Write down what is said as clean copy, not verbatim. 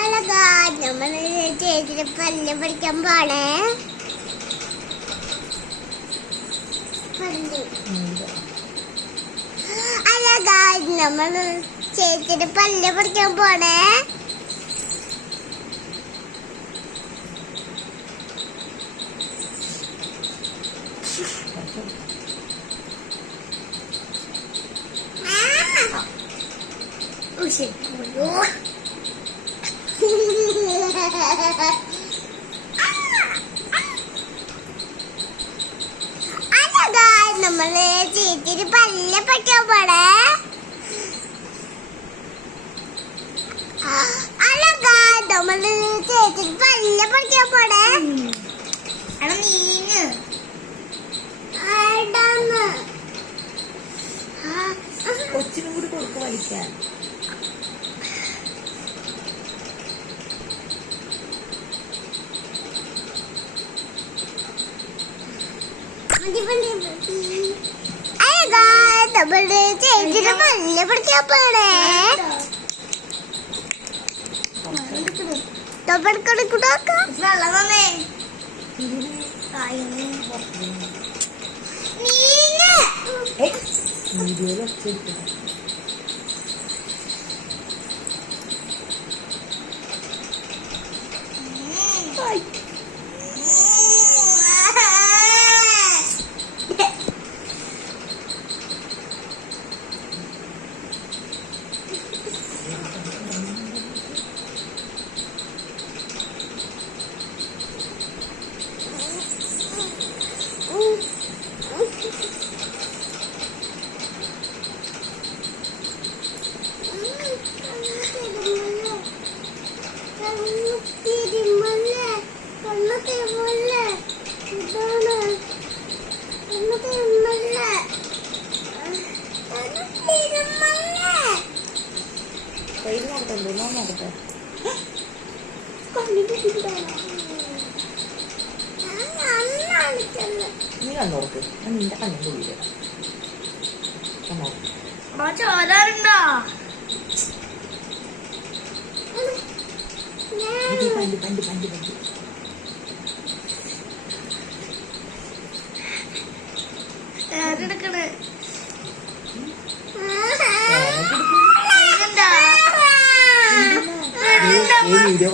അല്ലകാ നമ്മള് ചേച്ചിയുടെ പല്ല് പഠിക്കാൻ പോണേ. അല്ലകാ നമ്മള് ചേച്ചിയുടെ പല്ല് പഠിക്കാൻ പോണേ. നമ്മള് ചേച്ചിയുടെ പല്ല് പഠിക്കാൻ പോണേ. അല്ലകാ നമ്മള് ചേച്ചിയുടെ പല്ല് പഠിക്കാൻ പോണേ. മീന് കൊച്ചിനും കൂടി കൊടുക്ക വലിക്കാൻ. നമ്മള് ചേച്ചിയുടെ പല്ല് പഠിക്കാൻ പോണേ. നോക്കട്ടെ. നീ കണ്ണോർക്ക്, നിന്റെ കണ്ണിന്റെ ഉള്ളിൽ ചോരാറുണ്ടോ? പണ്ട് പണ്ട് പണ്ട് പണ്ട് എടുക്കണേ. വീഡിയോ